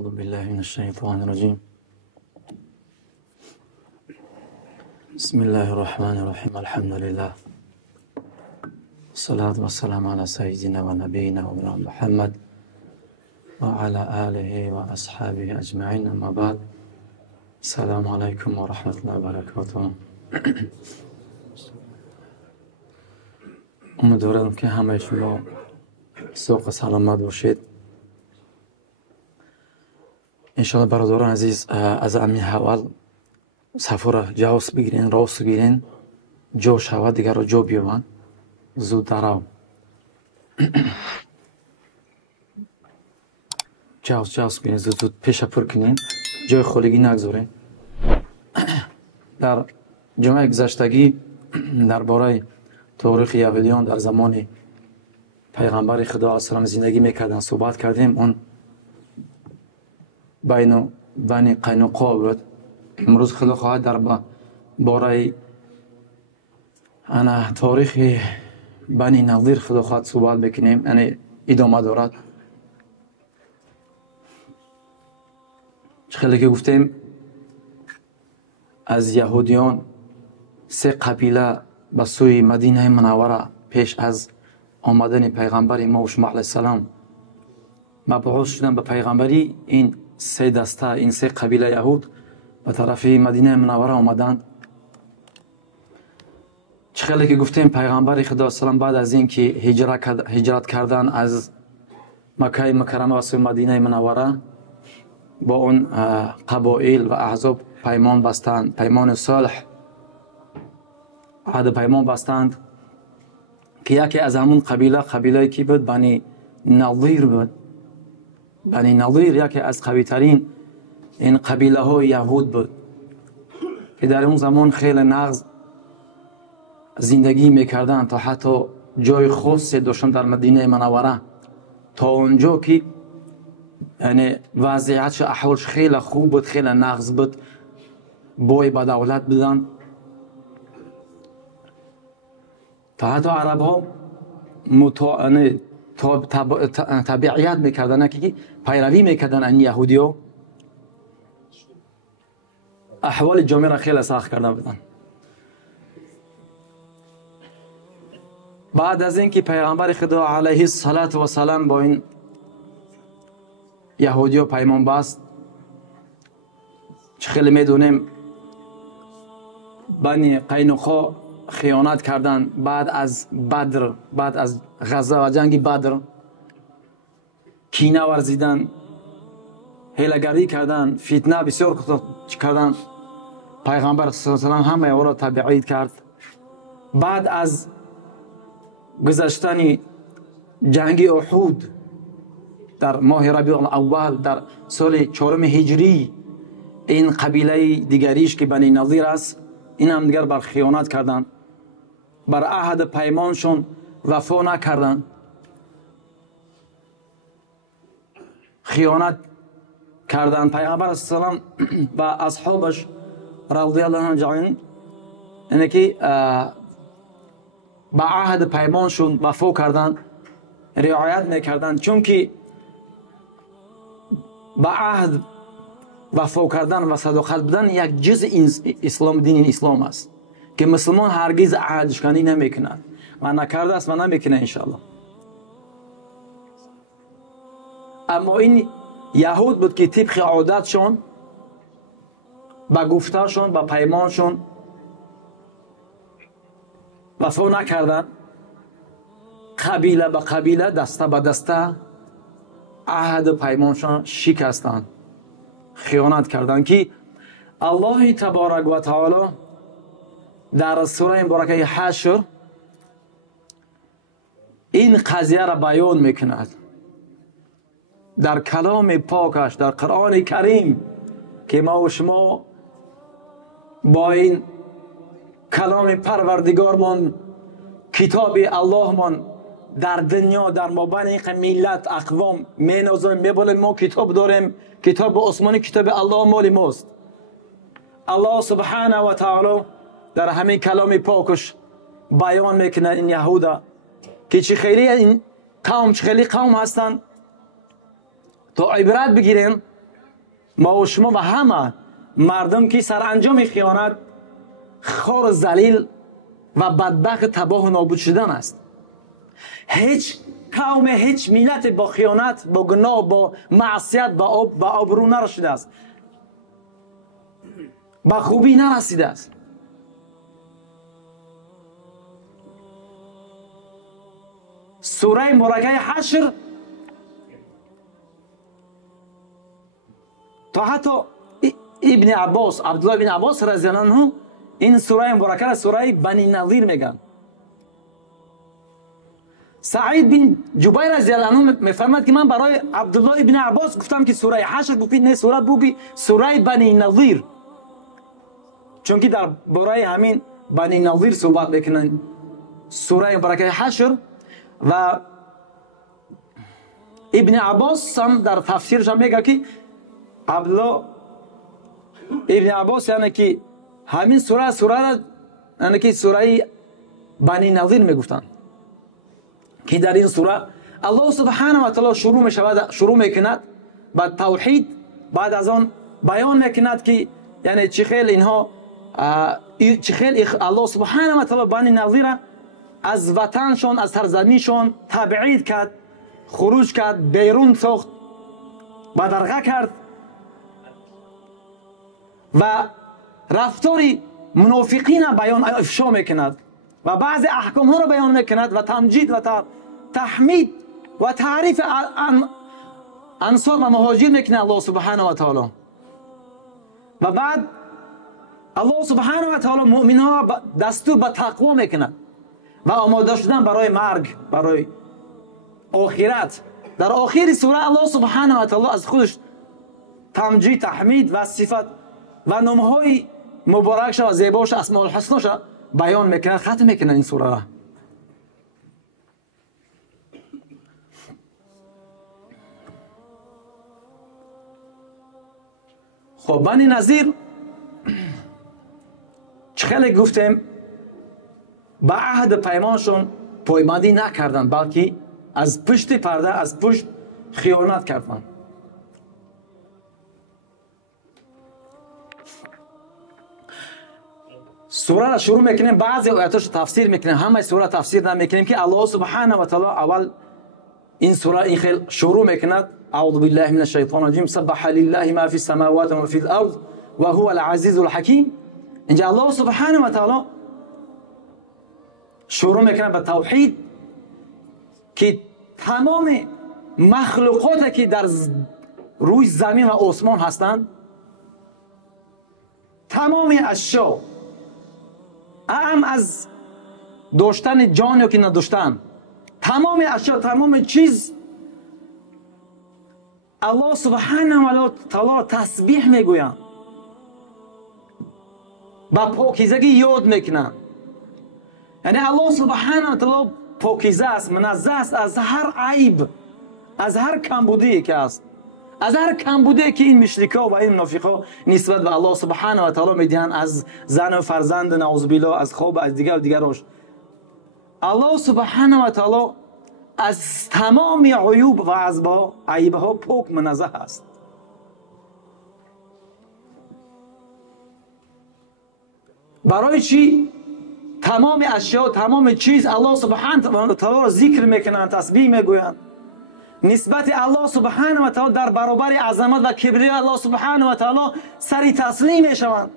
أعوذ بالله من الشيطان الرجيم. بسم الله الرحمن الرحيم. الحمد لله والصلاة والسلام على سيدنا ونبينا ومولانا محمد وعلى آله وأصحابه أجمعين. أما بعد، السلام عليكم ورحمة الله وبركاته. امیدوارم که همه شما سوق و سلامت باشید. انشاءالله برادران عزیز، از همین اول سفر جاوس بگیرین، راست بگیرین، جو شود دیگر رو جو بیوان زود دراو جاوس بگیرین، زود پیش پر کنین، جای خولگی نگذارین. در جمعه گذشتگی درباره تاریخ یهودیان در زمان پیغمبر خدا علیه السلام زندگی میکردن صحبت کردیم. اون بین بنی قینقاع بود. امروز خدا خواهد در باره تاریخ بنی نظیر خدا خواهد صحبت بکنیم، یعنی ادامه دارد. خیلی که گفتیم از یهودیان سه قبیله به سوی مدینه منوره پیش از آمدن پیغمبر ما و شما علیه السلام مبعوث شدن به پیغمبری. این سه دسته، این سه قبیله یهود به طرف مدینه منوره آمدند. خیلی که گفتیم پیغمبر خدا السلام بعد از اینکه هجرت کردن از مکه مکرمه و سوی مدینه منوره با اون قبایل و احزاب پیمان بستند، پیمان صلح، عهد پیمان بستند که یکی از همون قبیله کی بود؟ بنی نظیر بود. بنی نظیر یکی از قوی ترین این قبیله های یهود بود که در اون زمان خیلی نغز زندگی میکردن تا حتی جای خاصی داشتن در مدینه منوره، تا اونجا که یعنی وضعیتش احوالش خیلی خوب بود، خیلی نغز بود، بای به دولت بودن. تا حتی عرب ها تبعیت میکردن، که پیروی میکردن این یهودی ها، احوال جامعه را خیلی سخت کرده بودن. بعد از اینکه پیغمبر خدا علیه السلام با این یهودی ها پیمان بست، خیلی میدونیم بنی قینقاع خیانت کردن. بعد از غزا و جنگ بدر کینه ورزیدن، حیله‌گری کردن، فتنه بسیار کردن. پیغمبر صلی الله علیه و همه او را تبعید کرد. بعد از گذشتن جنگ احد در ماه ربیع الاول در سال 4 هجری، این قبیله دیگریش که بنی نظیر است، این هم دیگر بر خیانت کردند، بر عهد پیمانشون وفا نکردند، خیانت کردند. پیغمبر صلی الله علیه و اصحابش رضی الله عنهم اجمعین اینه که به عهد پیمانشون وفا کردند، رعایت میکردند. چون که به عهد وفا کردن و صداقت بودن یک جزء اسلام، دین اسلام است که مسلمان هرگز عهد شکنی نمیکند و نکرده است و نمیکنه انشاءالله. اما این یهود بود که طبق عادتشون، به گفتهشون، به پیمانشون وفا نکردن. قبیله به قبیله، دسته به دسته عهد پیمانشون شکستند، خیانت کردند. که الله تبارک و تعالی در سوره مبارکه حشر این قضیه را بیان میکند در کلام پاکش، در قرآن کریم، که ما و شما با این کلام پروردگارمان، کتاب الله من در دنیا، در مابین ملت اقوام مینازیم، میبولیم ما کتاب داریم، کتاب آسمانی، کتاب الله مال ماست. الله سبحانه و تعالی در همین کلام پاکش بیان میکنه این یهودا که چه خیلی این قوم هستند، تا عبرت بگیرین ما و شما و همه مردم که سرانجام خیانت خار ذلیل و بدبخت تباه و نابود شدن است. هیچ قوم هیچ ملت با خیانت با گناه با معصیت با آبرو نرسیده است، با خوبی نرسیده است. سوره مبارکه حشر تا حتی ابن عباس عبدالله ابن عباس رضی الله عنه این سوره مبارکه را سوره بنی نظیر میگن. سعید بن جبیر رضی الله عنه میفرماید که من برای عبدالله ابن عباس گفتم که سوره حشر بودی، نه سوره بودی سوره بنی نظیر، چون که در باره همین بنی نظیر صحبت میکنن سوره مبارکه حشر. و ابن عباس هم در تفسیرش هم میگه که عبدالله ابن عباس یعنی که همین سوره یعنی که سوره بنی نظیر میگفتن که در این سوره الله سبحانه و تعالی شروع میکند با توحید، بعد از آن بیان میکند که یعنی چه خیل اینها چه خیل الله سبحانه و تعالی بنی نظیر از وطنشون از سرزمینشون تبعید کرد، خروج کرد، بیرون ساخت، بدرقه کرد و رفتار منافقین بیان افشا میکند و بعض احکام ها را بیان میکند و تمجید و تحمید و تعریف انصار و مهاجر میکنه الله سبحانه و تعالی. و بعد الله سبحانه و تعالی مؤمن ها دستور به تقوا میکند و آماده شدن برای مرگ، برای آخرت. در آخر سوره الله سبحانه و تعالی از خودش تمجید، تحمید و صفت و نامهای مبارکش و زیباش اسماء الحسناش بیان میکنه، ختم میکنه این سوره را. خب بنی نظیر چه خیلی گفتیم با عهد پیمانشون پایبندی نکردن، بلکه از پشت پرده از پشت خیانت کردن. سوره را شروع میکنیم، بعضی آیاتش تفسیر میکنیم، همه سوره تفسیر نمیکنیم که الله سبحانه و تعالی اول این سوره این خیل شروع میکند اعوذ بالله من الشیطان الرجیم سبح لله ما فی السماوات و فی الارض و هو العزیز الحکیم. اینجا الله سبحانه و تعالی شروع میکنه به توحید که تمام مخلوقاتی که در روی زمین و آسمان هستند، تمام اشیا اهم از داشتن جان یا که نداشتن، تمام اشیا تمام چیز الله سبحانه و تعالی تسبیح میگویند، با پاکیزگی یاد میکنند. یعنی الله سبحانه و تعالی پاکیزه است، منزه است از هر عیب، از هر کمبودی که است، از هر کمبودی که این مشرکا و این منافقا نسبت به الله سبحانه و تعالی میدهند، از زن و فرزند نعوذ بالله، از خواب، از دیگر و دیگرش. الله سبحانه و تعالی از تمام عیوب و از عیبها پاک منزه است. برای چی؟ تمام اشیا تمام چیز الله سبحانه و تعالی را ذکر میکنند، تسبیح میگویند. نسبت الله سبحانه و تعالی در برابر عظمت و کبریای الله سبحانه و تعالی سری تسلیم میشوند.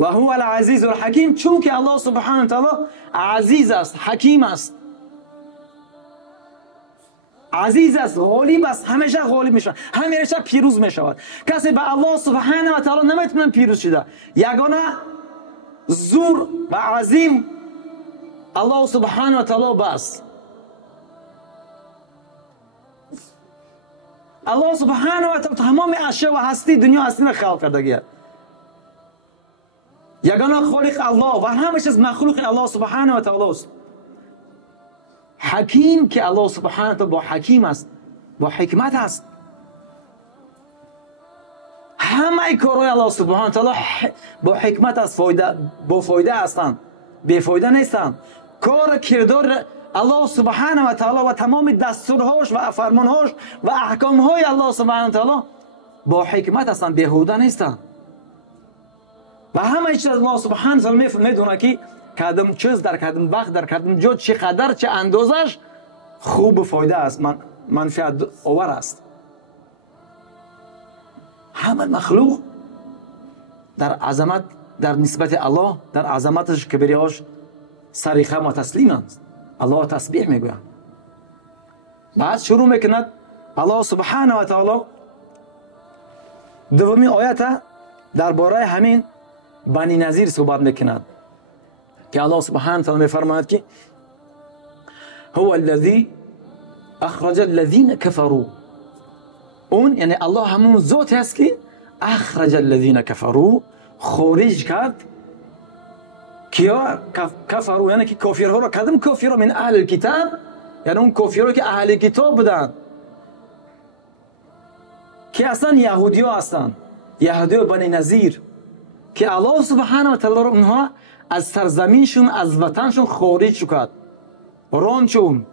و هو العزیز الحکیم، چون که الله سبحانه و تعالی عزیز است، حکیم است، عزیز است، غالب است، همیشه غالب میشود، همیشه پیروز میشود. کسی به الله سبحانه و تعالی نمیتونه پیروز شده. یگانه زور و عظیم الله سبحانه و تعالی بس. الله سبحانه و تعالی تمام اشیا و هستی دنیا هستی را خلق کرده. یگانه خالق الله و همه چیز مخلوق الله سبحانه و تعالی است. حکیم که الله سبحانه و تعالی با حکیم است، با حکمت است. همه کارهای الله سبحانه و تعالی با حکمت است، با فایده هستند، بی فایده نیستند. کار کردار الله سبحانه و تعالی و تمام دستورهاش و فرمانهاش و احکامهای الله سبحانه و تعالی با حکمت هستند، بیهوده نیستند. و همه چیز الله سبحانه و تعالی میدونه که کدام چیز در کدام وقت در کدام جا چقدر چه اندازش خوب و فایده است، منفعت آور است. همه مخلوق در عظمت، در نسبت الله، در عظمتش کبریاش سریخم و تسلیمند. الله تسبیح میگوید. بعد شروع میکند الله سبحانه و تعالی دومی آیت درباره همین بنی نظیر صحبت میکند که الله سبحانه و تعالی میفرماید که هو الذی اخرج الذین کفروا. اون یعنی الله همون ذات است که اخرج الذین کفروا، خارج کرد کیا؟ کفروا، یعنی که کافرها را. کدام کافرها؟ من اهل الکتاب، یعنی اون کافرها که اهل کتاب بودند، که اصلا یهودی ها هستند، یهودی و بنی نظیر، که الله سبحانه و تعالی اونها از سرزمینشون، از وطنشون خارج کرد، رانچون.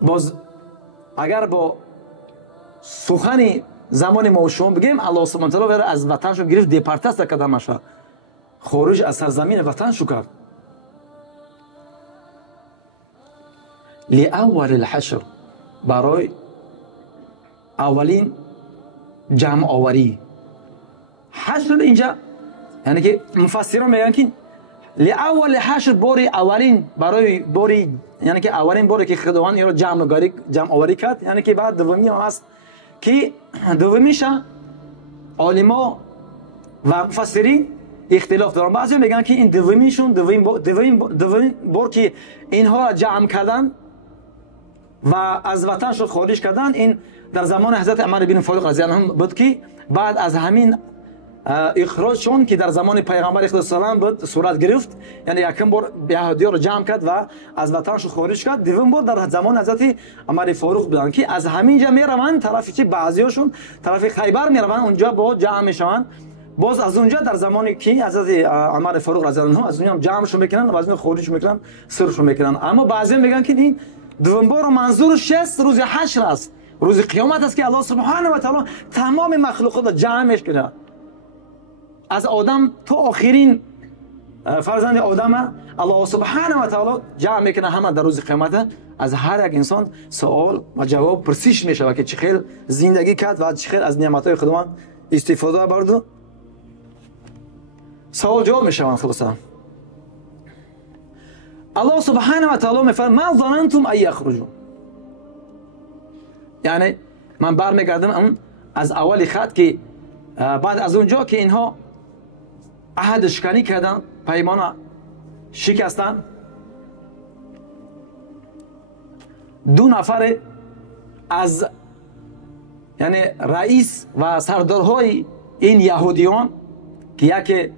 باز اگر با سخن زمان ما و شما بگیم الله سبحانه و تعالی از وطنشون گرفت، دیپارتاس کردمش، خارج از سرزمین وطنشون کرد. لاول الحشر، برای اولین جمع آوری. حشر اینجا یعنی که مفسران میگن که لاول حشر، باری اولین، برای باری، یعنی که اولین باری که خداوند این را جمع آوری کرد. یعنی که بعد دومی هم هست که دومیش علما و مفسرین اختلاف دارن. بعضی میگن که این دومیشون دومین بار که اینها را جمع کردن و از وطنشون خارج کردن، این در زمان حضرت عمر بن فاروق رضی الله عنه بود که بعد از همین اخراجشون که در زمان پیغمبر خدا صلی الله علیه و آله بود صورت گرفت. یعنی یکم بار یهودی‌ها رو جمع کرد و از وطنشون خارج کرد. دوم بار در زمان حضرت عمر فاروق بودن که از همینجا میروند طرف چی، بعضیاشون طرف خیبر میروند، اونجا با جمع میشوند. باز از اونجا در زمانی که حضرت عمر فاروق رضی الله عنه از اونجا جمعشون میکنن و از اون خارج میکنن، سرشون میکنن. اما بعضی میگن که این دوم بار منظورش است روز حشر است، روز قیامت است که الله سبحانه و تعالی تمام مخلوقات را جمع میکنه، از آدم تا آخرین فرزند آدم الله سبحانه و تعالی جمع میکنه. همه در روز قیامت از هر یک انسان سوال و جواب پرسیش میشه که چه خیلی زندگی کرد و چه خیلی از نعمتهای خداوند استفاده برد. سوال جواب میشوند. خلاصا الله سبحانه و تعالی میفرماید ما ظننتم ان یخرجوا، یعنی من برمیگردم از اول خط که بعد از اونجا که اینها عهد شکنی کردن، پیمان شکستن، دو نفر از یعنی رئیس و سردارهای این یهودیان که یکی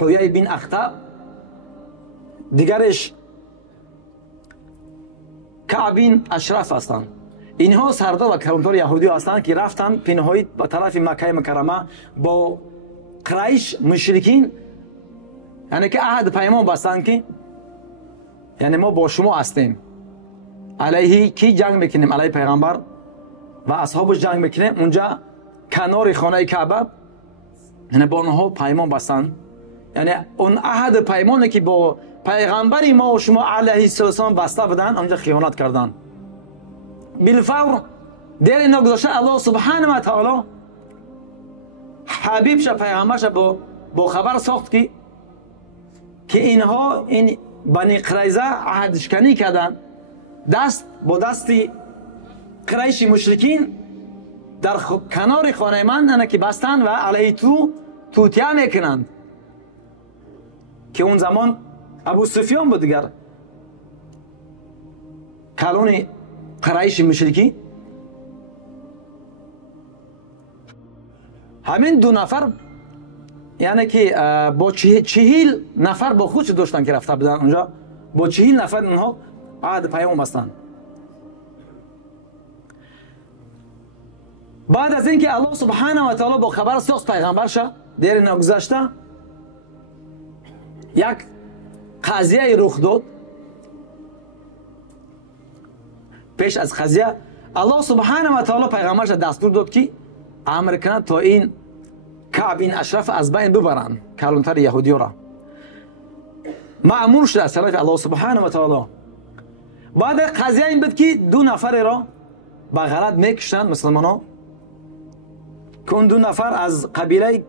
حویی بن اخطب، دیگرش کعب بن اشرف هستند. اینها سردار و کلانتر یهودی هستند که رفتن پنهایی به طرف مکه مکرمه با قریش مشرکین، یعنی که عهد پیمان بستند که یعنی ما با شما هستیم، علیه کی جنگ میکنیم؟ علیه پیغمبر و اصحابش جنگ میکنیم. اونجا کنار خانه کعبه یعنی با اونها پیمان بستند. یعنی اون عهد پیمانی که با پیغمبر ما و شما علیه السلام بسته بودن، اونجا خیانت کردن. بالفور در اینا گذاشته الله سبحانه و تعالی حبیبش پیغمبرش با خبر ساخت که اینها این بنی قریظه عهد شکنی کردن، دست با دستی قریش مشرکین در کنار خانه من که بستن و علیه تو توتیه میکنند. که اون زمان ابو سفیان بود دیگر، کلون قریش مشرکی. همین دو نفر یعنی که با 40 نفر با خودش داشتن که رفته بودن اونجا، با 40 نفر اونها عهد پیمان بستن. بعد از اینکه الله سبحانه و تعالی با خبر ساخت پیغمبرش در نگذشته، یک قضیه رخ داد. پیش از قضیه الله سبحانه و تعالی پیغمبرش دستور داد که امر کنند تا این کعب این اشرف از بین ببرند، کلانتر یهودی را. مأمور شده از طرف الله سبحانه و تعالی. بعد قضیه این بود که دو نفر را به غلط میکشتند مسلمان ها، که اون دو نفر از قبیله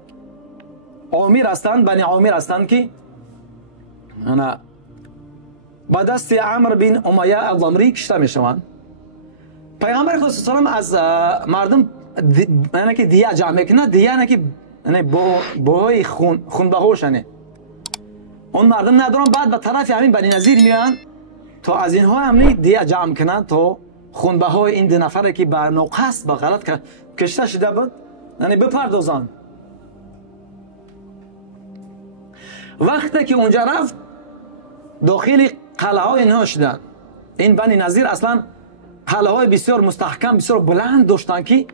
عامر هستند، بنی عامر هستند، که با دست عمرو بن امیه الضمری کشته میشوند. پیغمبر خدا صلی الله علیه و آله از مردم یعنی که دیه جمع میکنه، دیه یعنی که بوهای خونبهاشنه، اون مردم ندارن. بعد به طرف همین بنی نظیر میان تا از اینها همین دیه جمع کنن تا خونبهای این دو نفره که به ناقصد به غلط کشته شده بود یعنی بپردازن. وقتی که اونجا رفت داخل قلعه های اینها شدن. این بنی نظیر اصلا قلعه های بسیار مستحکم بسیار بلند داشتن که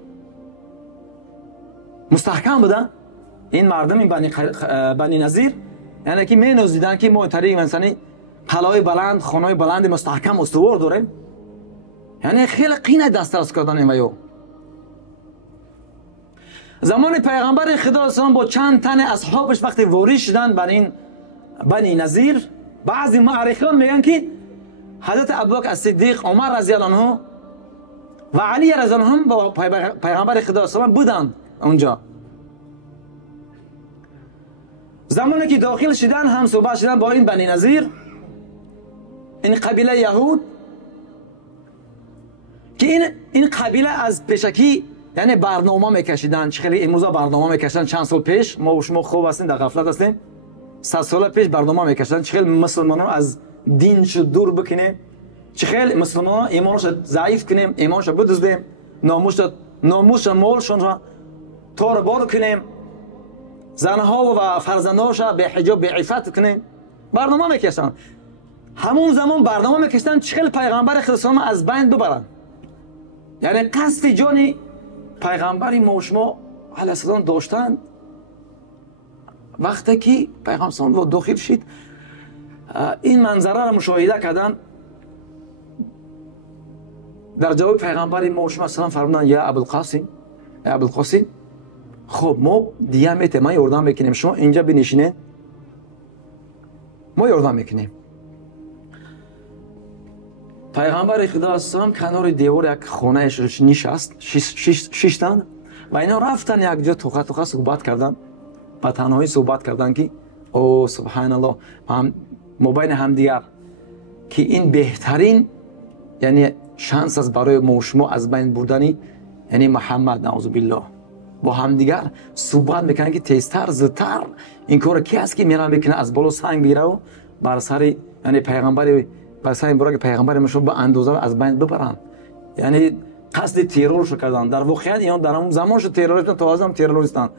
مستحکم بودن. این مردم این بنی نظیر یعنی که می نوزیدن که ما طریق انسانی قلعه های بلند، خانه های بلند مستحکم استوار داریم، یعنی خیلی قینه دسترس کردن این ویو. زمان پیغمبر خدا اسلام با چند تن اصحابش وقتی وارد شدن بر این بنی نظیر، بعضی مورخان میگن که حضرت ابوبکر صدیق، عمر رضی الله عنه و علی رضی الله عنه با پیغمبر خدا اسلام بودند اونجا. زمانی که داخل شدن هم صحبت شدن با این بنی نظیر، این قبیله یهود، که این قبیله از پیشکی یعنی برنامه میکشیدن. خیلی امروزا برنامه میکشن. چند سال پیش ما و شما خوب هستیم در غفلت هستیم، 100 سال پیش برنامه میکشن چخیل مسلمانان از دینش دور بکنیم، چخیل مسلمانان ایمانش ضعیف کنیم، ایمانش بدزدیم، ناموس مالشون را تار بار کنیم، زنها و فرزندانش به حجاب به عفت کنیم. برنامه میکشن. همون زمان برنامه میکشن چخیل پیغمبر خدا از بین ببرن، یعنی قصد جانی پیغمبری ما و شما علیه السلام داشتن. وقتی که پیغمبر صلی الله علیه و داخل شد این منظره را مشاهده کردن. در جواب پیغمبر ما و شما سلام فرمودن یا ابوالقاسم، خب ما دیگه میتونیم ما یاردم میکنیم، شما اینجا بنشینید ما یاردم میکنیم. پیغمبر خدا اسلام کنار دیوار یک خانه نشست، شیشتن و اینا رفتن یک جا توخه صحبت کردن، با تنهایی صحبت کردن که او سبحان الله مبین هم دیگر که این بهترین یعنی شانس از برای ما و شما از بین بردنی یعنی محمد نعوذ بالله. با هم دیگر صحبت میکنن که تیزتر زودتر این کار کی است که میرن بکنه از بالا سنگ بگیره و بر سر یعنی پیغمبر بر سر این برای پیغمبر ما به اندازه از بین ببرن. یعنی قصد ترورش کردن. در واقعیت اینا در اون زمانش تروریستن، تا از هم تروریستن.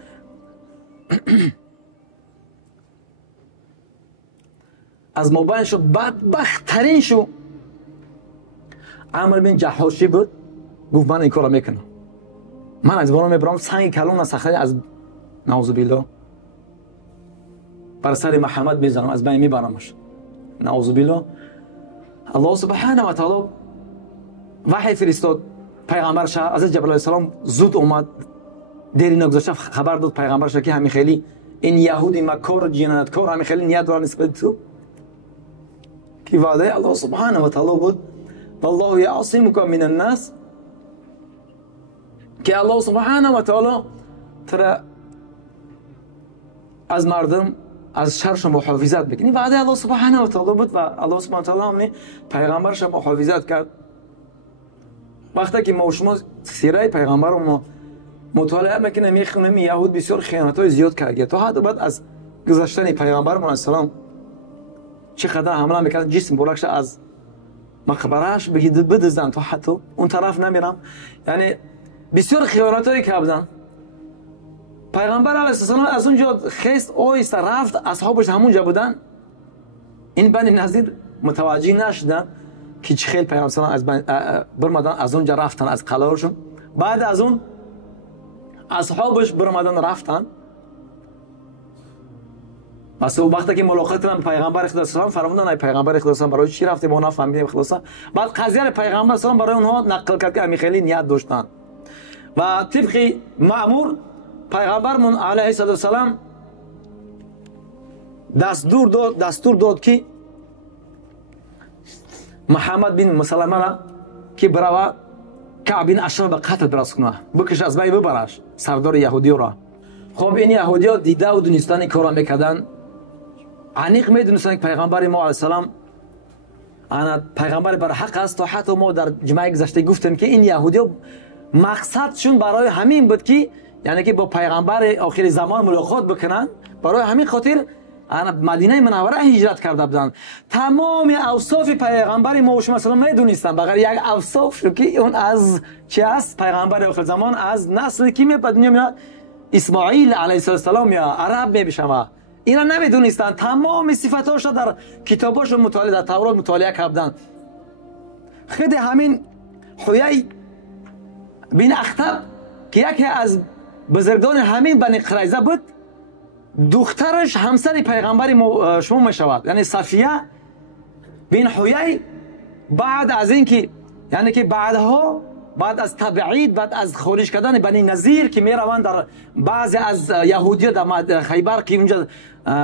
از مابینش بدبختترین شو عمرو بن جحاشی بود. گفت من این کارو میکنم، من از بالا میبرم سنگ کلون از صخره از نعوذ بالله بر سر محمد میزنم، از بین میبرمش نعوذ بالله. الله سبحانه و تعالی وحی فرستاد پیغمبرش از جبرئیل علیه السلام زود اومد، دیری نگذاشت خبر داد پیغمبرش که همین خیلی این یهودی مکار جنایتکار همین خیلی نیت دارن نسبت تو که وعده الله سبحانه و تعالی بود والله یعصمک من الناس، که الله سبحانه و تعالی ترى از مردم از شرش محافظت بکنی. وعده الله سبحانه و تعالی بود و الله سبحانه و تعالی هم پیغمبرش محافظت کرد. وقتی که ما و شما سیره پیغمبر رو مطالعه میکنیم میخونیم یهود بسیار خیانت‌های زیاد کرده، تا حد بعد از گذشتن پیغمبر علیه السلام چقدر حمله میکردن جسم برکش از مقبرهش بدزدن تا حتی اون طرف نمیرم. یعنی بسیار خیانت‌هایی کردن. پیغمبر علیه السلام از اونجا خیست آیست رفت، اصحابش همونجا بودن. این بنی نظیر متوجه نشدن که چه خیلی پیغمبر از برمدن از اونجا رفتن از قلعهشون. بعد از اون اصحابش برمدن رفتن بس وقتی که ملاقات کردم پیغمبر خدا سلام فرمودن ای پیغمبر خدا سلام برای چی رفتی ما نفهمیدیم خلاص. بعد قضیه پیغمبر سلام برای اونها نقل کرد که امی خیلی نیت داشتن و طبق مأمور پیغمبر علیه السلام دستور داد که محمد بن مسلمه را که برای کعب بن اشرف به قتل برسونه بکش از بین ببرش سردار یهودی را. خب این یهودی ها دیده و دونستان این کارا میکردن عمیق میدونستن که پیغمبر ما علیه السلام پیغمبر بر حق است. تا حتی ما در جمعه گذشته گفتیم که این یهودی ها مقصدشون برای همین بود که یعنی که با پیغمبر آخر زمان ملاقات بکنن. برای همین خاطر مدینه منوره هجرت کرده بودند. تمام اوصاف پیغمبر ما و شما مثلا میدونستن بغیر یک اوصاف که اون از چی است پیغمبر آخر زمان از نسل کی به دنیا میاد اسماعیل علیه السلام یا عرب میشوه. اینا نمیدونستن تمام صفاتاش در کتاباش مطالعه در تورات مطالعه کردن. خود همین حیی بن اخطب که یکی از بزرگان همین بنی قریظه بود دخترش همسر پیغمبر شما میشود یعنی صفیه بن حیی. بعد از اینکه یعنی که بعد از تبعید بعد از خارج کردن بنی نذیر که میروند در بعضی از یهودی در خیبر که اونجا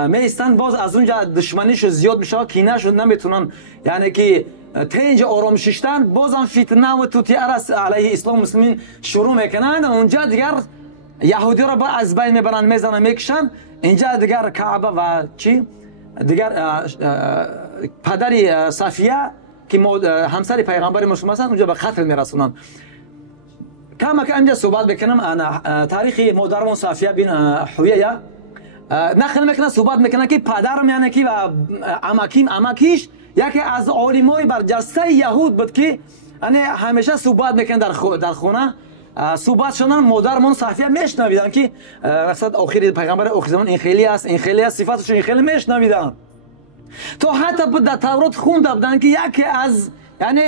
میستن باز از اونجا دشمنیش زیاد میشه کینهش نمیتونن یعنی که تنج آرام ششتن بازم فتنه و توتیه علیه اسلام مسلمین شروع میکنن. اونجا دیگر یهودی را از بین میبرن میزنن میکشن. اینجا دیگر کعبه و چی دیگر پدری صفیه که همسر پیغمبر مسلم هستند اونجا به قتل میرسونن. کما که اینجا صحبت بکنم تاریخ مادرم صفیه بن حیی نقل میکنه صحبت میکنه که پدرم یعنی که امکیش یکی از عالمای برجسته یهود بود که یعنی همیشه صحبت میکنه در خونه صحبت شدن مادرمون صفیه میشنویدن که مثلا آخر پیغمبر آخر زمان این خیلی است صفاتش این خیلی میشنویدن. تو حتی در تورات خونده بودن که یکی از یعنی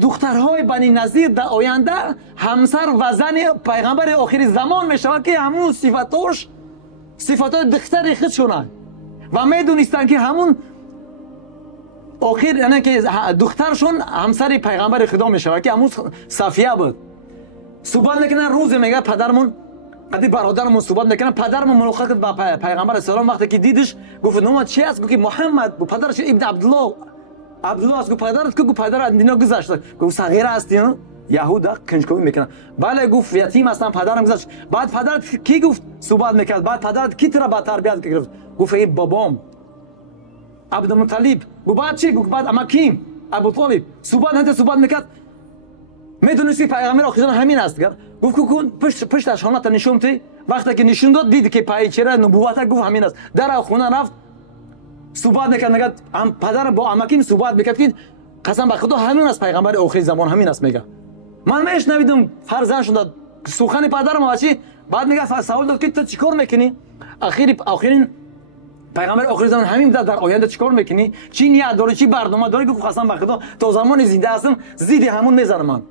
دخترهای بنی نذیر در آینده همسر و زن پیغمبر آخر زمان میشود که همون صفاتای دختر خودشونه و میدونستن که همون آخر یعنی که دخترشون همسر پیغمبر خدا میشود که همون صفیه بود. صحبت میکنن روز میگه پدرمون قدی برادرمون صحبت میکنن پدرمون ملاقات با پیغمبر سلام وقتی که دیدش گفت نام چی است؟ گفت محمد. گفت پدرش ابن عبدالله است. گفت پدرت که گفت پدر اندینا گذشت. گفت صغیر هستی یهودا کنجکاوی میکنن. بله گفت یتیم هستم پدرم گذشت. بعد پدرت کی گفت صحبت میکرد؟ بعد پدرت کی تو را با تربیت گرفت؟ گفت ای بابام عبدالمطلب. گفت بعد چی؟ گفت بعد امکیم ابو طالب. صحبت میکرد میدونستی پیغمبر آخر زمان همین است. گفت کن پشتش خانه تا نشون تی وقتی که نشون داد دید که پیچره نبوت گفت همین است. در خونه رفت صحبت میکرد میگه پدر با امکیم صحبت میکرد که قسم به خدا همین است پیغمبر آخر زمان همین است. میگه من میشنویدم فرزند شد سخن پدرم و چی. بعد میگه سوال داد که تو چیکار میکنی آخرین پیغمبر آخر زمان همین در آینده چیکار میکنی چی نیت داری چی برنامه داری؟ گفت قسم به خدا تا زمان زنده هستم زیدی همون میزنم من.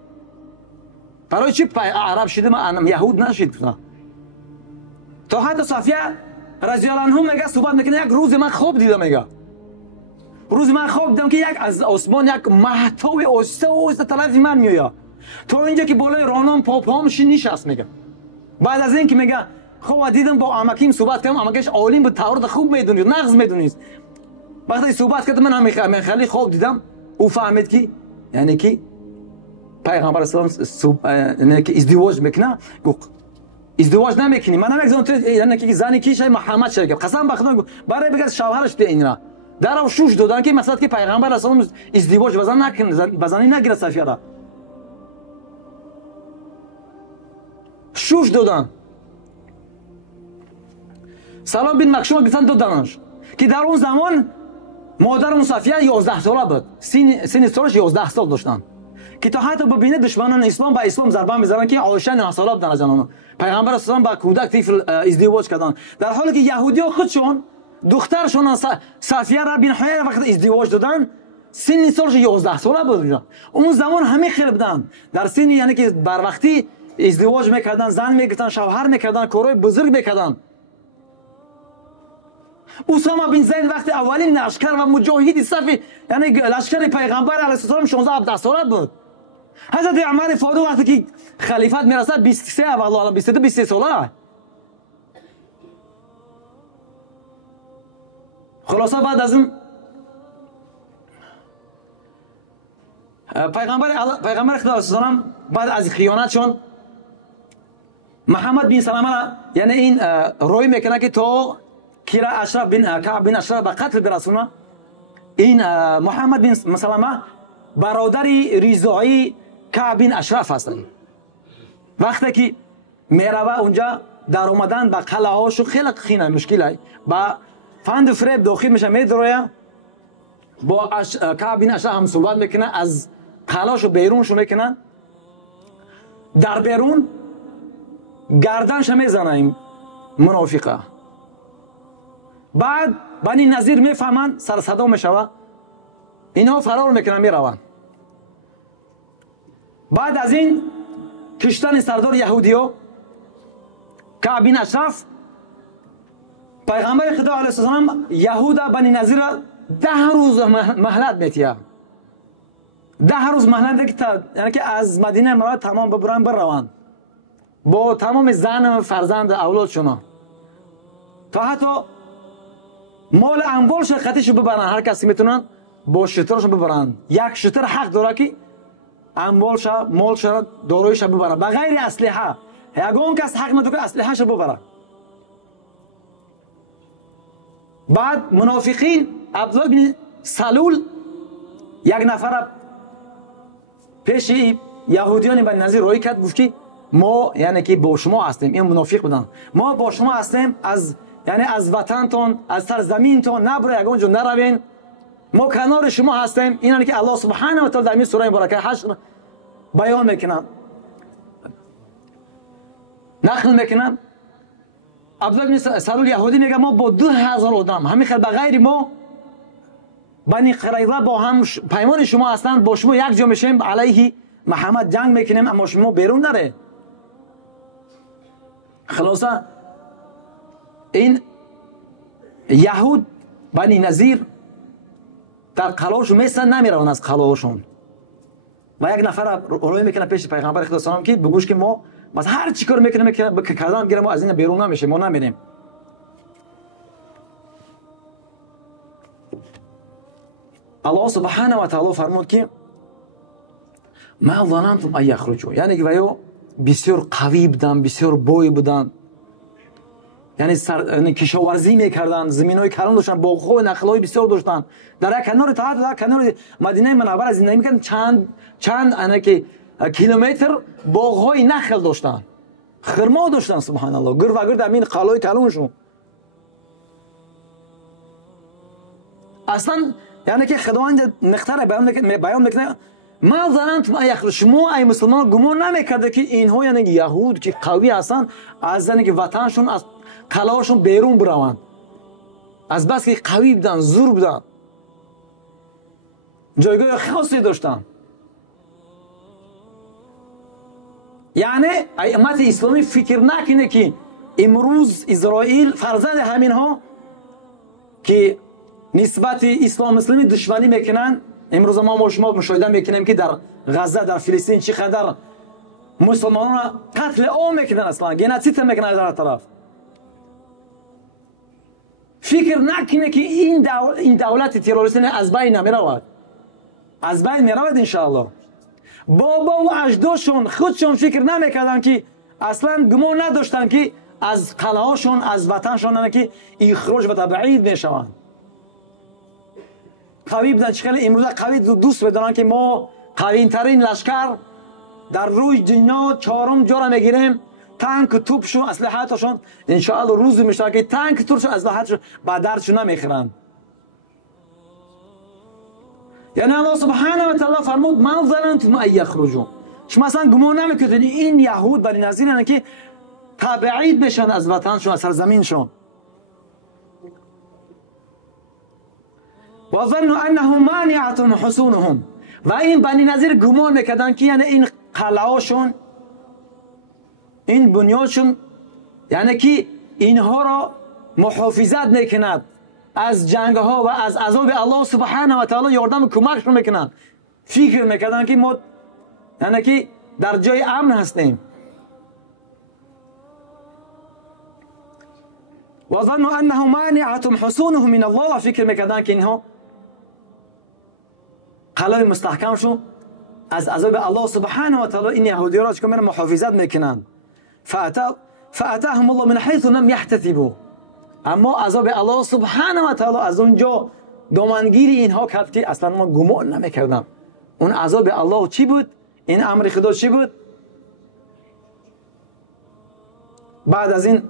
برای چی عرب شدم من یهود نشد؟ تا حتی صفیه رضی الله عنه میگه صحبت میکنه یک روز من خواب دیدم. میگه روز من خواب دیدم که یک از آسمان یک مهتاب اوسته طرف من میاد تا اینجا که بالای رانم پاپامش نشست. میگه بعد از این که میگه خب دیدم با امکیم صحبت کردم امکیش عالم بود تورات خوب میدونید نغز میدونید. وقتی صحبت کردم من خیلی خواب دیدم او فهمید که یعنی که پیغمبر اسلام یعنی که ازدواج میکنه. گفت ازدواج نمیکنی من نمیگم تو یعنی که زنی کیش محمد شد. قسم به خدا برای بگه شوهرش به اینا در شوش دادن که مثلا که پیغمبر اسلام ازدواج بزنی نگیره صفیه را شوش دادن. سلام بن مکشوم گفتن دادنش که در اون زمان مادر صفیه 11 ساله بود. سن سالش 11 سال داشتن که تا حتی ببینه دشمنان اسلام به اسلام ضربه میزنن که عایشه 9 ساله بودن از آنها. پیغمبر اسلام با کودک طفل ازدواج کردن در حالی که یهودی‌ها خودشون دخترشون صفیه را بن حیی وقت ازدواج دادن سن سالش 11 ساله بود. اون زمان همه خیلی بودن در سن یعنی که بر وقتی ازدواج میکردن زن میگرفتن شوهر میکردن کارهای بزرگ میکردن. اسامه بن زید وقتی اولین لشکر و مجاهدی صف یعنی لشکر پیغمبر علیه السلام 16 ساله بود. حضرت عمر فاروق وقتی که خلیفت میرسه 23 والله 22 23 ساله. خلاصه بعد از این پیغمبر خدا السلام بعد از خیانتشون محمد بن سلمه یعنی این روی میکنه که تو کیرا اشرف بن کعب بن اشرف به قتل برسونه. این محمد بن سلمه برادری ریزایی کعب بن اشرف هستند. وقتی که میروه اونجا در اومدن به قلعه هاشو خیلی مشکله با فند فریب داخل میشه میدروه با کعب بن اشرف هم صحبت میکنه از قلعهشو بیرونشو میکنن در بیرون گردنش میزنه این منافقه. بعد بنی نظیر میفهمن سر صدا میشوه اینا فرار میکنن میرون. بعد از این کشتن سردار یهودیو کعب بن اشرف پیغمبر خدا علیه السلام یهودا بنی نظیر 10 روز مهلت میتیه. 10 روز مهلت که یعنی که از مدینه مراد تمام ببرن بروند با تمام زن و فرزند اولادشون تا حتی مال اموالش خطیشو ببرن. هر کسی میتونن با شترش ببرن. یک شتر حق داره که اموالش مالش دارویش ببره بغیر اسلحه. یگان کس حق نداره که اسلحه‌ش ببره. بعد منافقین عبدالله بن سلول یک نفر پیش یهودیان بنی نظیر روی کرد گفت که ما یعنی که با شما هستیم. این منافق بودن. ما با شما هستیم از یعنی از وطنتون از سرزمینتون نبره یگان جو نروین. ما کنار شما هستیم. این که الله سبحانه و تعالی در این سوره مبارکه حشر بیان میکنن نقل میکنن. عبدالله بن سلول یهودی میگه ما با 2000 آدم همین خیلی بغیر ما بنی قریظه با هم پیمان شما هستند با شما یک جا میشیم علیه محمد جنگ میکنیم اما شما بیرون نره. خلاصه این یهود بنی نظیر در قلعه‌شون میسن نمیرون از قلعه‌شون و یک نفر روی میکنه پیش پیغمبر خدا سلام که بگوش که ما بس هر چی کار میکنیم که کردن میگیرم ما از این بیرون نمیشه ما نمیریم. الله سبحانه و تعالی فرمود که ما ظننتم ان یخرجوا یعنی که ویو بسیار قوی بودن بسیار بوی بودن یعنی کشاورزی میکردن زمینای کلان داشتن باغ‌ها و نخل‌های بسیار داشتن در کنار در کنار مدینه منوره زندگی میکردن چند یعنی که کیلومتر باغ‌های نخل داشتن خرما داشتن سبحان الله گر و گر در این قلعه‌های کلانشون. اصلا یعنی که خداوند نختار بیان میکنه ما ظننتم ان یخرجوا شما ای مسلمان گمان نمیکرده که اینها یعنی یهود که قوی هستن از یعنی که وطنشون از قلعه‌شون بیرون بروند از بس که قوی بودن زور بودن جایگاه خاصی داشتن. یعنی امت اسلامی فکر نکنه که امروز اسرائیل فرزند همین ها که نسبت اسلام اسلامی دشمنی میکنن. امروز ما شما مشاهده میکنیم که در غزه در فلسطین چقدر مسلمانان قتل عام میکنن اصلا گنوسید میکنن از هر طرف. فکر نکنه که این دولت تروریستی از بین نمیرود. از بین میرود ان شاء الله. بابا و اجدادشون خودشون فکر نمیکردن که اصلا گمان نداشتن که از قلعه‌هاشون از وطنشون که اخراج و تبعید میشوند. قوی بودن چقدر امروز قوی دوست بدونن که ما قوی ترین لشکر در روی دنیا 4 جا را میگیریم. تانک توپشون اسلحه‌هاشون ان شاء الله روزی میشه که تانک توپشون اسلحه‌هاشون با دردشون نمیخرن. یعنی الله سبحانه و تعالی فرمود ما ظننتم ان یخرجوا شما اصلا گمان نمیکنید این یهود بنی نظیر که تبعید بشن از وطنشون از سرزمینشون. و ظنوا انهم مانعتهم حصونهم و این بنی نظیر گمان میکردن که یعنی این قلعه‌هاشون این بنیادشون یعنی که اینها را محافظت میکند از جنگ ها و از عذاب الله سبحانه و تعالی یاردم کمکشون میکنن. فکر میکردن که ما یعنی که در جای امن هستیم. و ظنوا انه مانعتهم حصونهم من الله، فکر میکردن که اینها قلعه مستحکمشون از عذاب الله سبحانه و تعالی این یهودی را چون محافظت میکنن. فاتاهم الله من حيث لم يحتسبوا، اما عذاب الله سبحانه و تعالی از اونجا دامنگیری اینها کرد که اصلا ما گمان نمیکردم. اون عذاب الله چی بود؟ این امر خدا چی بود؟ بعد از این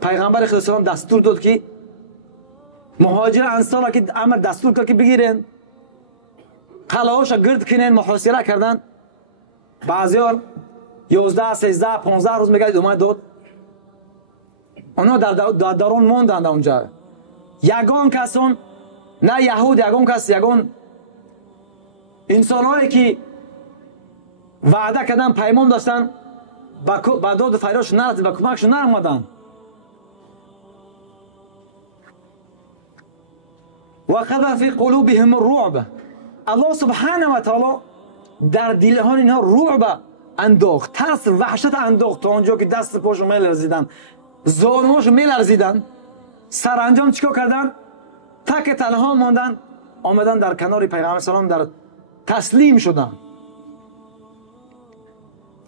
پیغمبر خدا سلام دستور داد که مهاجر انصار که امر دستور کرد که بگیرن قلعه‌هاش گرد کنن، محاصره کردن. بعضیار 11 13 15 روز میگه اومد داد. اونا در درون موندند اونجا. یگان کسان نه یهود، یگان کس، یگان انسان‌هایی که وعده کردن، پیمان داشتن، با داد فریادش نرسید، با کمکش نرمادن. و قذف فی قلوبهم الرعب، الله سبحانه و تعالی در دلها اینها رعب انداخت، ترس، وحشت انداخت تا اونجا که دست پاشو میلرزیدن، زانوهاش میلرزیدن. سرانجام چیکار کردن؟ تک تنها ماندن، آمدن در کنار پیغمبر سلام در تسلیم شدن.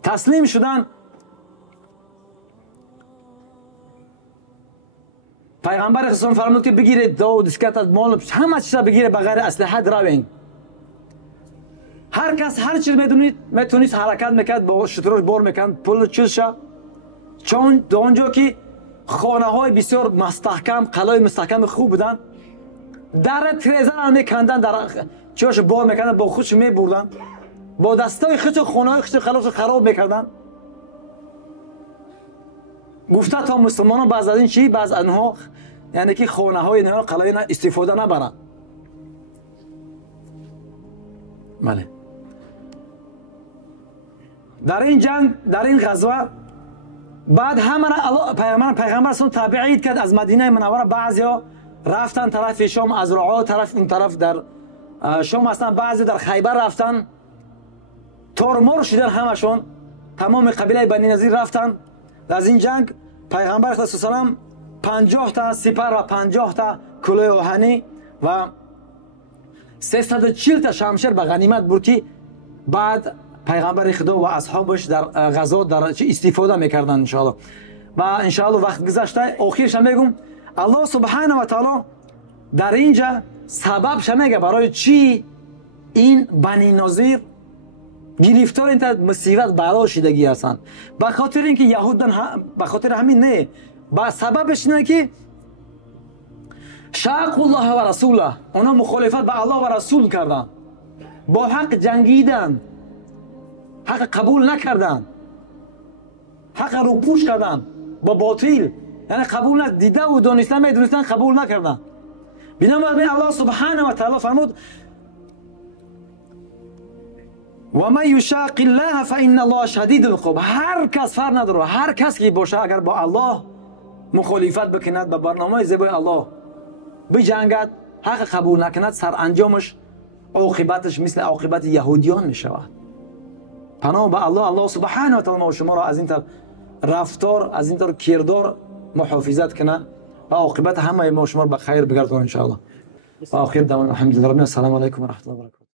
تسلیم شدن. پیغمبر خدا فرمود که بگیرید داود اسکت از مال همه چیز بگیره بغیر اسلحه روین. هر کس هر چیز میتونید حرکت میکرد، با شترش بار میکرد پول چیزشه. چون در اونجا که خانه های بسیار مستحکم، قلعه مستحکم خوب بودن، در تریزر هم میکندن، در چیزش بار میکردن، با خودش میبردن، با دستای خودش خانه های خودش قلعهش خراب میکردن. گفته تا مسلمانان بعض از این چی، بعض از اینها یعنی که خانه های اینها قلعه استفاده نبرن. بله. در این جنگ، در این غزوه بعد همه پیغمبر سون تبعید کرد از مدینه منوره. بعضیا رفتن طرف شام، از رعا طرف اون طرف در شام هستن، بعضی در خیبر رفتن، ترمار شدن همشون. تمام قبیله بنی نظیر رفتن. از این جنگ پیغمبر خدا صلی الله علیه و 50 تا سپر و 50 تا کلاه آهنی و 340 تا شمشیر به غنیمت برد که بعد پیغمبر خدا و اصحابش در غزا در استفاده میکردن ان شاء الله. و ان شاء الله وقت گذشته آخرش میگم الله سبحانه و تعالی در اینجا سببش میگه برای چی این بنی نظیر گرفتار این مصیبت بلا شدگی هستند. به خاطر اینکه یهودان به خاطر همین نه، با سببش اینه که شاق الله و رسوله، اونا مخالفت به الله و رسول کردن، با حق جنگیدن، حق قبول نکردن، حق رو پوش کردن با باطل، یعنی قبول دیده و دانستن میدونستن قبول نکردن. بنابراین الله سبحانه و تعالی فرمود و من یشاق الله فان الله شدید العقاب. هر کس فرق نداره، هر کس که باشه اگر با الله مخالفت بکند، به برنامه زیبای الله بجنگد، حق قبول نکند، سر انجامش عاقبتش مثل عاقبت یهودیان می شود. پناه به الله، الله سبحانه و تعالی ما و شما را از این طرف رفتار، از این طرف کردار محافظت کنه و عاقبت همه ما و شما را به خیر بگردونه ان شاء الله. و آخر دعوانا الحمدلله رب العالمین. السلام علیکم و رحمت الله و برکاته.